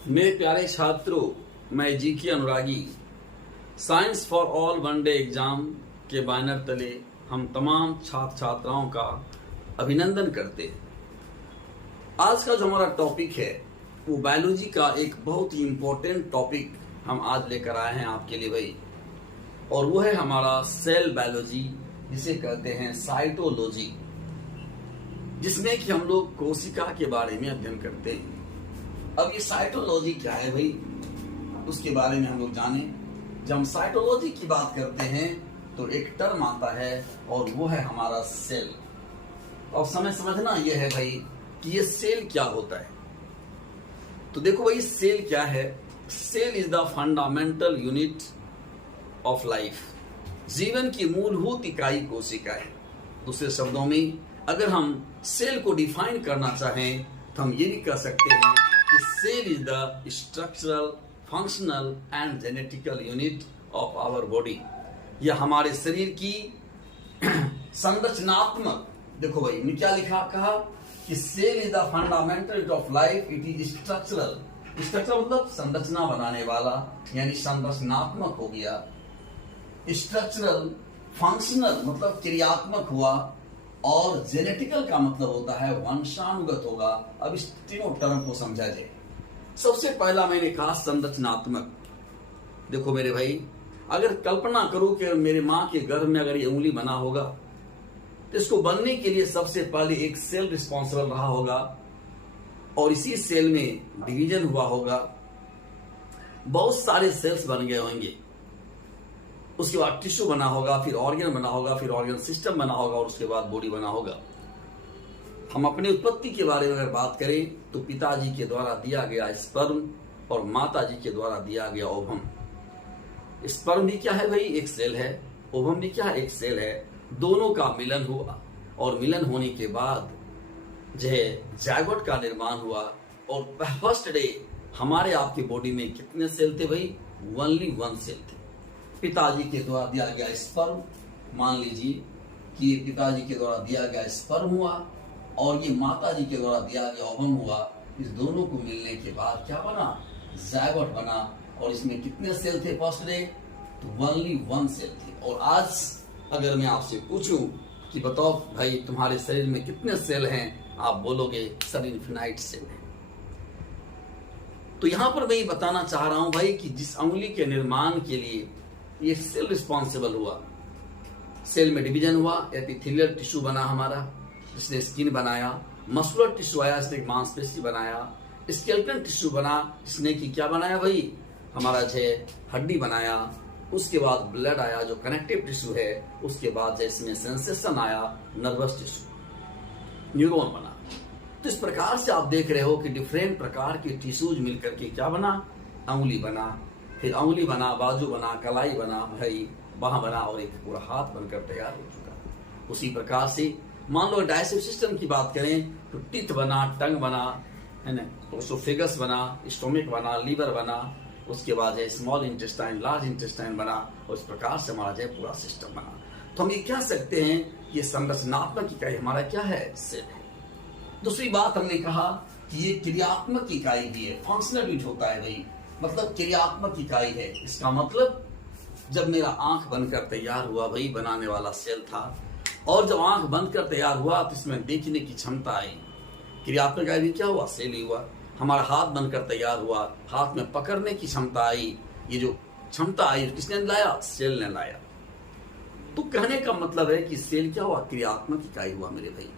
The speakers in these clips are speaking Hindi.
मेरे प्यारे छात्रों, मैं G K Anuragi science for all one day exam के बैनर तले हम तमाम छात्र छात्राओं का अभिनंदन करते हैं। आज का जो हमारा टॉपिक है वो बायोलॉजी का एक बहुत ही इम्पोर्टेंट टॉपिक हम आज लेकर आए हैं आपके लिए भाई, और वो है हमारा सेल बायोलॉजी, जिसे कहते हैं साइटोलॉजी, जिसमें कि हम लोग कोशिका के बारे में अध्ययन करते हैं। अब ये साइटोलॉजी क्या है भाई, उसके बारे में हम लोग जाने। जब हम साइटोलॉजी की बात करते हैं तो एक टर्म आता है और वो है हमारा सेल। और समझना ये है भाई कि ये सेल क्या होता है। तो देखो भाई, सेल क्या है? Cell is the fundamental unit of life. जीवन की मूलभूत इकाई कोशिका है। दूसरे शब्दों में अगर हम सेल को डिफाइन करना चाहें तो हम ये भी कह सकते हैं कि cell is the structural, functional and genetical unit of our body. यह हमारे शरीर की संरचनात्मक, देखो भाई ने क्या लिखा, कहा कि cell is the fundamental unit of life, it is structural. Structural मतलब संरचना बनाने वाला, यानी संरचनात्मक हो गया। स्ट्रक्चरल, फंक्शनल मतलब क्रियात्मक हुआ, और जेनेटिकल का मतलब होता है वंशानुगत होगा। अब इस तीनों टर्म को समझा जाए। सबसे पहला मैंने कहा संरचनात्मक। देखो मेरे भाई, अगर कल्पना करो कि मेरे माँ के गर्भ में अगर ये उंगली बना होगा तो इसको बनने के लिए सबसे पहले एक सेल रिस्पॉन्सिबल रहा होगा, और इसी सेल में डिवीजन हुआ होगा, बहुत सारे सेल्स बन गए होंगे। उसके बाद टिश्यू बना होगा, फिर ऑर्गन बना होगा, फिर ऑर्गन सिस्टम बना होगा, और उसके बाद बॉडी बना होगा। हम अपनी उत्पत्ति के बारे में अगर बात करें तो पिताजी के द्वारा दिया गया स्पर्म और माताजी के द्वारा दिया गया ओवम। स्पर्म भी क्या है भाई? एक सेल है। ओवम भी क्या है? एक सेल है। दोनों का मिलन हुआ, और मिलन होने के बाद जो है जायगोट का निर्माण हुआ। और फर्स्ट डे हमारे आपकी बॉडी में कितने सेल थे भाई? ओनली 1 सेल थे। पिताजी के द्वारा दिया गया स्पर्म, मान लीजिए कि ये पिताजी के द्वारा दिया गया स्पर्म हुआ, और ये माताजी के द्वारा दिया गया ओवम हुआ। इस दोनों को मिलने के बाद क्या बना? जायगोट बना। और इसमें कितने सेल थे फर्स्ट डे? तो ओनली 1 सेल थे। और आज अगर मैं आपसे पूछूं कि बताओ भाई तुम्हारे शरीर में कितने सेल हैं, आप बोलोगे सर इन्फिनाइट सेल है। तो यहां पर मैं ये बताना चाह रहा हूं भाई कि जिस उंगली के निर्माण के लिए ये सेल रिस्पॉन्सिबल हुआ, सेल में डिवीजन हुआ, एपिथेलियल टिश्यू बना हमारा जिसने स्किन बनाया, मस्कुलर टिश्यू आया जिसने मांसपेशी बनाया, स्केलेटन टिश्यू बना जिसने कि क्या बनाया भाई? हमारा जो हड्डी बनाया। उसके बाद ब्लड आया जो कनेक्टिव टिश्यू है। उसके बाद इसमें सेंसेशन आया, नर्वस टिश्यू, न्यूरॉन बना। तो इस प्रकार से आप देख रहे हो कि डिफरेंट प्रकार के टिश्यूज मिलकर के क्या बना? उंगली बना। फिर उंगली बना, बाजू बना, कलाई बना, भाई बाह बना, और एक पूरा हाथ बनकर तैयार हो चुका। उसी प्रकार से मान लो डाइजेस्टिव सिस्टम की बात करें तो टीथ बना, टंग बना, है ना, ओसोफेगस बना, स्टोमिक बना, लीवर बना, उसके बाद है स्मॉल इंटेस्टाइन, लार्ज इंटेस्टाइन बना, और इस प्रकार से हमारा जो पूरा सिस्टम बना। तो हम ये कह सकते हैं ये संरचनात्मक इकाई हमारा क्या है? सेल है। दूसरी बात हमने कहा कि ये क्रियात्मक इकाई भी है, फंक्शनल यूनिट होता है भाई, मतलब क्रियात्मक इकाई है। इसका मतलब जब मेरा आंख बनकर तैयार हुआ भाई, बनाने वाला सेल था, और जब आंख बंद कर तैयार हुआ तो इसमें देखने की क्षमता आई। क्रियात्मक इकाई भी क्या हुआ? सेल ही हुआ। हमारा हाथ बनकर तैयार हुआ, हाथ में पकड़ने की क्षमता आई। ये जो क्षमता आई किसने लाया? सेल ने लाया। तो कहने का मतलब है कि सेल क्या हुआ? क्रियात्मक इकाई हुआ मेरे भाई।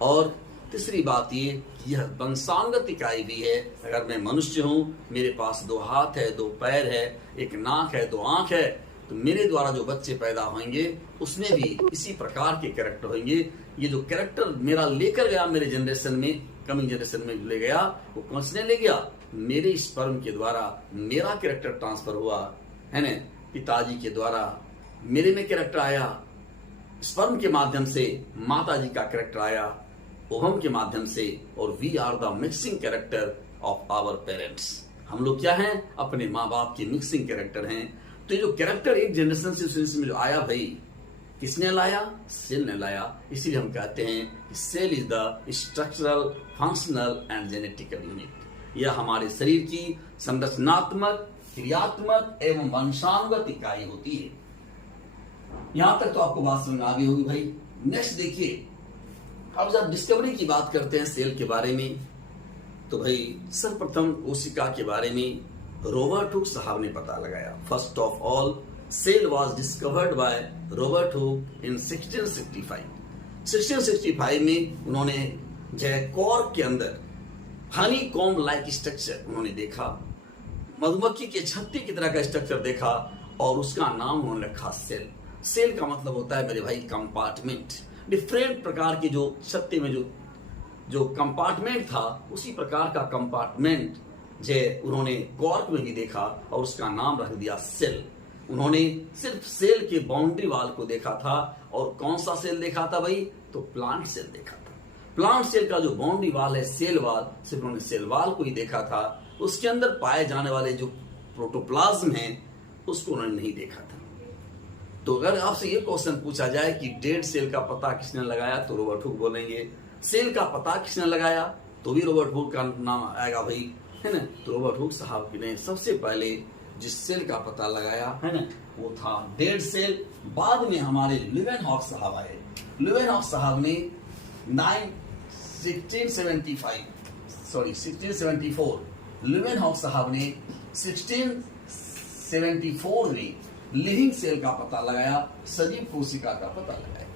और तीसरी बात ये कि यह वंशानुगत इकाई भी है। अगर मैं मनुष्य हूं, मेरे पास 2 हाथ है, 2 पैर है, एक नाक है, 2 आंख है, तो मेरे द्वारा जो बच्चे पैदा होंगे उसमें भी इसी प्रकार के कैरेक्टर होंगे। ये जो कैरेक्टर मेरा लेकर गया मेरे जनरेशन में, कमिंग जनरेशन में ले गया, वो किसने ले गया? मेरे स्पर्म के द्वारा मेरा कैरेक्टर ट्रांसफर हुआ, है ना। पिताजी के द्वारा मेरे में कैरेक्टर आया, स्पर्म के माध्यम से माताजी का कैरेक्टर आया, ओवम के माध्यम से, और we are the mixing character of our parents. हम लोग क्या हैं? अपने माँ बाप के मिक्सिंग कैरेक्टर हैं। तो ये जो कैरेक्टर एक जनरेशन से जनरेशन में जो आया भाई, किसने लाया? सेल ने लाया। इसीलिए हम कहते हैं कि cell is the structural, functional and genetical unit. यह हमारे शरीर की संरचनात्मक, क्रियात्मक एवं वंशानुगत इकाई होती है। यहां तक तो आपको बात समझ आ गई होगी भाई। नेक्स्ट देखिए, अब जब डिस्कवरी की बात करते हैं सेल के बारे में, तो भाई सर्वप्रथम कोशिका के बारे में रॉबर्ट हुक साहब ने पता लगाया। First of all cell was discovered by Robert Hooke in 1665। 1665 में उन्होंने जो कॉर्क के अंदर हनी कॉम्ब लाइक स्ट्रक्चर उन्होंने देखा, मधुमक्खी के छत्ते की तरह का स्ट्रक्चर देखा और उसका नाम उन्होंने रखा सेल। सेल का मतलब होता है मेरे भाई कंपार्टमेंट। डिफरेंट प्रकार के जो छत्ते में जो कंपार्टमेंट था, उसी प्रकार का कंपार्टमेंट जो उन्होंने कॉर्क में भी देखा और उसका नाम रख दिया सेल। उन्होंने सिर्फ सेल के बाउंड्री वाल को देखा था। और कौन सा सेल देखा था भाई? तो प्लांट सेल देखा था। प्लांट सेल का जो बाउंड्री वाल है, सेल वाल, सिर्फ उन्होंने सेल वाल को ही देखा था। उसके अंदर पाए जाने वाले जो प्रोटोप्लाज्म है उसको उन्होंने नहीं देखा था। तो अगर आपसे ये क्वेश्चन पूछा जाए कि डेड सेल का पता किसने लगाया, तो रॉबर्ट हुक बोलेंगे। सेल का पता किसने लगाया, तो भी रॉबर्ट हुक का नाम आएगा भाई, है ना। तो रॉबर्ट हुक साहब ने सबसे पहले जिस सेल का पता लगाया, है ना, वो था डेड सेल। बाद में हमारे लीवेनहॉक साहब आए। लीवेनहॉक साहब ने 1674 लीवेनहॉक साहब ने 1674 में लिविंग सेल का पता लगाया, सजीव कोशिका का पता लगाया।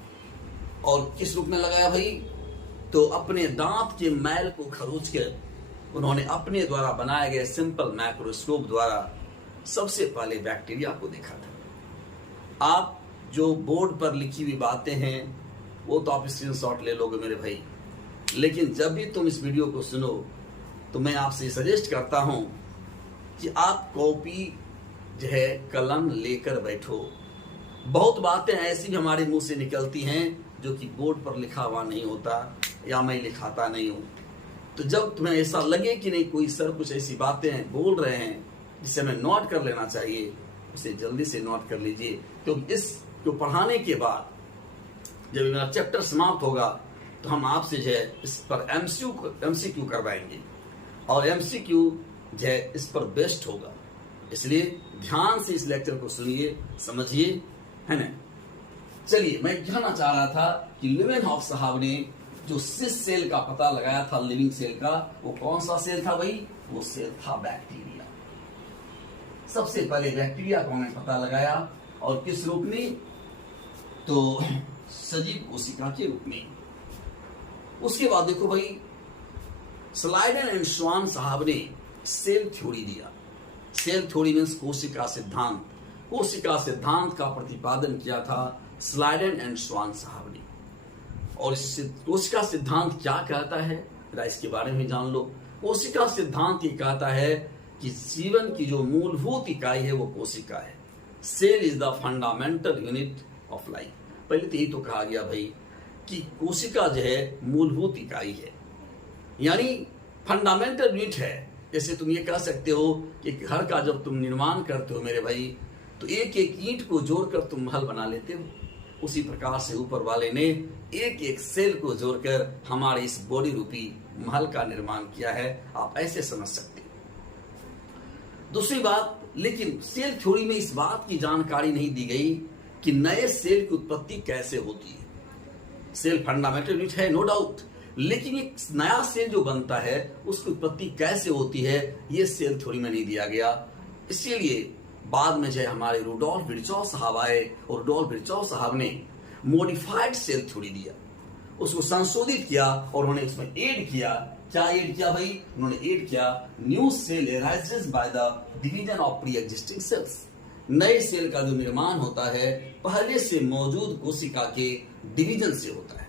और किस रूप में लगाया भाई? तो अपने दांत के मैल को खरोच कर उन्होंने अपने द्वारा बनाए गए सिंपल माइक्रोस्कोप द्वारा सबसे पहले बैक्टीरिया को देखा था। आप जो बोर्ड पर लिखी हुई बातें हैं वो तो आप स्क्रीनशॉट ले लोगे मेरे भाई, लेकिन जब भी तुम इस वीडियो को सुनो तो मैं आपसे सजेस्ट करता हूं कि आप कॉपी जो है कलम लेकर बैठो। बहुत बातें ऐसी भी हमारे मुंह से निकलती हैं जो कि बोर्ड पर लिखा हुआ नहीं होता या मैं लिखाता नहीं हूं। तो जब तुम्हें ऐसा लगे कि नहीं कोई सर कुछ ऐसी बातें बोल रहे हैं जिसे हमें नोट कर लेना चाहिए, उसे जल्दी से नोट कर लीजिए, क्योंकि इसको पढ़ाने के बाद जब मेरा चैप्टर समाप्त होगा तो हम आपसे जो है इस पर MCQ करवाएंगे और MCQ जो है इस पर बेस्ट होगा। इसलिए ध्यान से इस लेक्चर को सुनिए, समझिए, है ना। चलिए, मैं कहना चाह रहा था कि लीवेनहॉक साहब ने जो सिस सेल का पता लगाया था, लिविंग सेल का, वो कौन सा सेल था भाई? वो सेल था बैक्टीरिया। सबसे पहले बैक्टीरिया को उन्होंने पता लगाया और किस रूप में? तो सजीव कोशिका के रूप में। उसके बाद देखो भाई, स्लाइडन एंड श्वान साहब ने सेल थ्योरी दिया। सेल थ्योरी मीन्स कोशिका सिद्धांत। कोशिका सिद्धांत का प्रतिपादन किया था स्लाइडन एंड श्वान साहब ने। और इस कोशिका सिद्धांत क्या कहता है, इसके बारे में जान लो। कोशिका सिद्धांत ये कहता है कि जीवन की जो मूलभूत इकाई है वो कोशिका है। Cell is the fundamental unit of life. पहले तो यही तो कहा गया भाई कि कोशिका जो है मूलभूत इकाई है, यानी फंडामेंटल यूनिट है। जैसे तुम ये कह सकते हो कि घर का जब तुम निर्माण करते हो मेरे भाई, तो एक एक ईंट को जोड़कर तुम महल बना लेते हो। उसी प्रकार से ऊपर वाले ने एक एक सेल को जोड़कर हमारे इस बॉडी रूपी महल का निर्माण किया है। आप ऐसे समझ सकते हो। दूसरी बात, लेकिन सेल थ्योरी में इस बात की जानकारी नहीं दी गई कि नए सेल की उत्पत्ति कैसे होती है। सेल फंडामेंटल यूनिट है, नो डाउट, लेकिन एक नया सेल जो बनता है उसकी उत्पत्ति कैसे होती है ये सेल थ्योरी में नहीं दिया गया। इसीलिए बाद में जो हमारे रुडोल्फ विर्चॉव साहब आए और रुडोल्फ विर्चॉव साहब ने मॉडिफाइड सेल थ्योरी दिया, उसको संशोधित किया और उन्होंने उसमें ऐड किया। क्या ऐड किया भाई? उन्होंने ऐड किया new cell arises by the division of pre existing cells. नए सेल का जो निर्माण होता है पहले से मौजूद कोशिका के डिवीजन से होता है।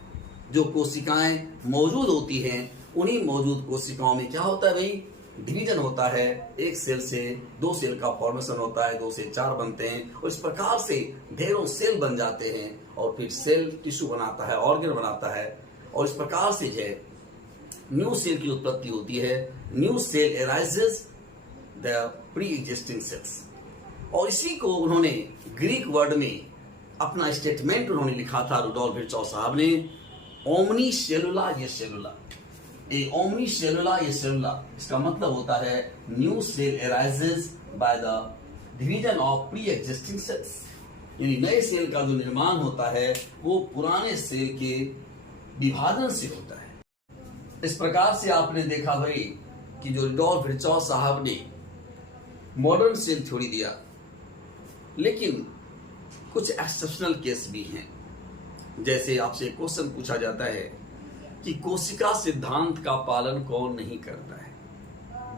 जो कोशिकाएं मौजूद होती हैं उन्हीं मौजूद कोशिकाओं में क्या होता है भाई? डिवीजन होता है। एक सेल से दो सेल का फॉर्मेशन होता है, 2 से 4 बनते हैं और इस प्रकार से ढेरों सेल बन जाते हैं और फिर सेल टिश्यू बनाता है, ऑर्गन बनाता है और इस प्रकार से जो है न्यू सेल की उत्पत्ति होती है। New cell arises the pre existing cells. और इसी को उन्होंने ग्रीक वर्ड में अपना स्टेटमेंट उन्होंने लिखा था रुडोल्फ विर्चॉव साहब ने, ओमनी सेलुला ये सेलुला। ए ओमनी सेलुला ये सेलुला इसका मतलब होता है new cell arises by the division of pre existing cells, यानी नए सेल का जो निर्माण होता है वो पुराने सेल के विभाजन से होता है। इस प्रकार से आपने देखा भाई कि जो रुडोल्फ विर्चॉव साहब ने मॉडर्न सेल थ्योरी दिया, लेकिन कुछ एक्सेप्शनल केस भी हैं। जैसे आपसे क्वेश्चन पूछा जाता है कि कोशिका सिद्धांत का पालन कौन नहीं करता है।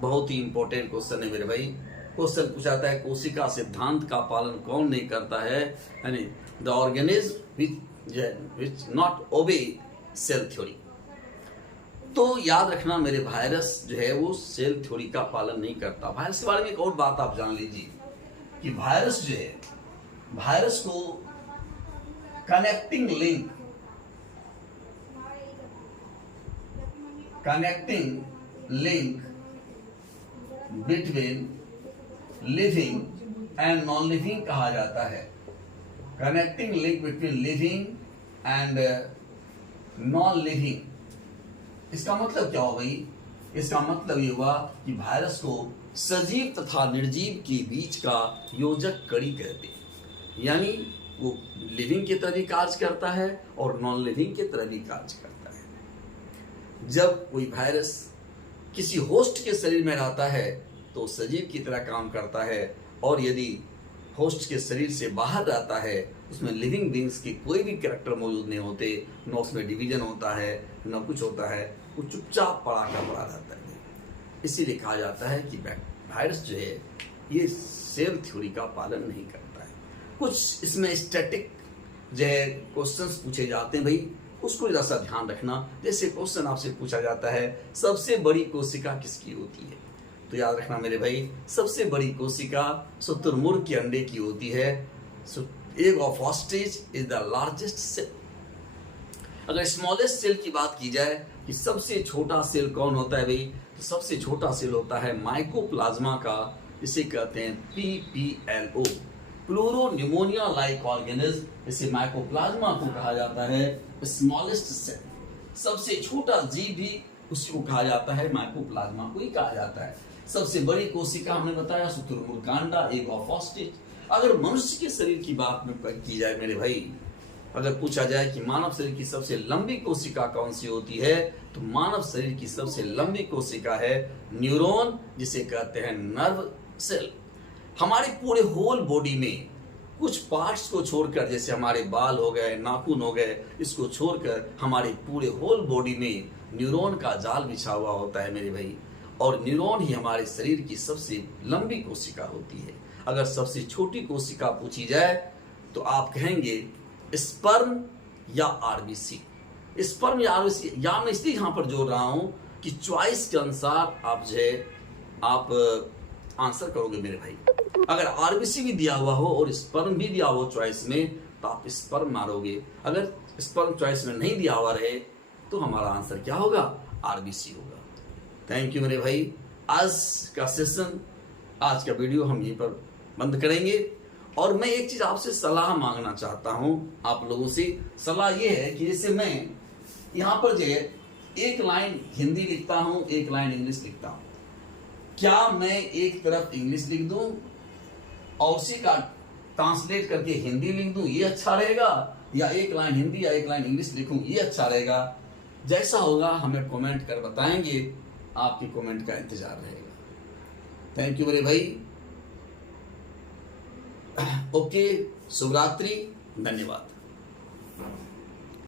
बहुत ही इंपॉर्टेंट क्वेश्चन है मेरे भाई। क्वेश्चन पूछा जाता है कोशिका सिद्धांत का पालन कौन नहीं करता है, यानी the organism which not obey cell theory. तो याद रखना मेरे, वायरस जो है वो सेल थ्योरी का पालन नहीं करता। वायरस के बारे में एक और बात आप जान लीजिए कि वायरस जो है, वायरस को connecting link between living and non living कहा जाता है। Connecting link between living and non living, इसका मतलब क्या हो भाई? इसका मतलब ये हुआ कि वायरस को सजीव तथा निर्जीव के बीच का योजक कड़ी कहते हैं, यानी वो लिविंग की तरह भी कार्य करता है और नॉन लिविंग की तरह भी कार्य करता है। जब कोई वायरस किसी होस्ट के शरीर में रहता है तो सजीव की तरह काम करता है, और यदि होस्ट के शरीर से बाहर रहता है उसमें लिविंग बींग्स की कोई भी कैरेक्टर मौजूद नहीं होते, न उसमें डिवीजन होता है न कुछ होता है, वो चुपचाप पड़ा रहता है। इसीलिए कहा जाता है कि वायरस जो है ये सेल थ्योरी का पालन नहीं करता है। कुछ इसमें स्टैटिक जो है क्वेश्चंस पूछे जाते हैं भाई, उसको जरा सा ध्यान रखना। जैसे क्वेश्चन आपसे पूछा जाता है सबसे बड़ी कोशिका किसकी होती है, तो याद रखना मेरे भाई, सबसे बड़ी कोशिका शुतुरमुर्ग के अंडे की होती है। Egg of ostrich is the largest cell. अगर स्मॉलेस्ट सेल की बात की जाए कि सबसे छोटा सेल कौन होता है भाई, तो सबसे छोटा सेल होता है माइकोप्लाज्मा का, इसे कहते हैं PPLO, pleuro pneumonia like organism. इसे माइकोप्लाज्मा को कहा जाता है स्मॉलेस्ट सेल। सबसे छोटा जीव भी उसी को कहा जाता है माइकोप्लाज्मा को ही कहा जाता है। सबसे बड़ी कोशिका हमने बताया शुतुरमुर्ग का अंडा, एग ऑफ ऑस्ट्रिच। अगर मनुष्य के शरीर की बात में की जाए मेरे भाई, अगर पूछा जाए कि मानव शरीर की सबसे लंबी कोशिका कौन सी होती है, तो मानव शरीर की सबसे लंबी कोशिका है न्यूरॉन, जिसे कहते हैं नर्व सेल। हमारे पूरे होल बॉडी में कुछ पार्ट्स को छोड़कर, जैसे हमारे बाल हो गए, नाखून हो गए, इसको छोड़कर हमारे पूरे होल बॉडी में न्यूरॉन का जाल बिछा हुआ होता है मेरे भाई, और न्यूरॉन ही हमारे शरीर की सबसे लंबी कोशिका होती है। अगर सबसे छोटी कोशिका पूछी जाए तो आप कहेंगे स्पर्म या आरबीसी। स्पर्म या आरबीसी, या मैं इसलिए यहां पर जोड़ रहा हूं कि चॉइस के अनुसार आप जो है आप आंसर करोगे मेरे भाई। अगर आरबीसी भी दिया हुआ हो और स्पर्म भी दिया हुआ चॉइस में, तो आप स्पर्म मारोगे। अगर स्पर्म चॉइस में नहीं दिया हुआ रहे तो हमारा आंसर क्या होगा? आरबीसी होगा। थैंक यू मेरे भाई। आज का सेशन, आज का वीडियो हम यहीं पर बंद करेंगे, और मैं एक चीज आपसे सलाह मांगना चाहता हूं आप लोगों से। सलाह ये है कि जैसे मैं यहां पर जो है एक लाइन हिंदी लिखता हूं, एक लाइन इंग्लिश लिखता हूं, क्या मैं एक तरफ इंग्लिश लिख दूं और उसी का ट्रांसलेट करके हिंदी लिख दूं, ये अच्छा रहेगा, या एक लाइन हिंदी या एक लाइन इंग्लिश लिखूं, ये अच्छा रहेगा? जैसा होगा हमें कमेंट कर बताएंगे, आपकी कमेंट का इंतजार रहेगा। थैंक यू मेरे भाई। ओके, शुभ रात्रि, धन्यवाद।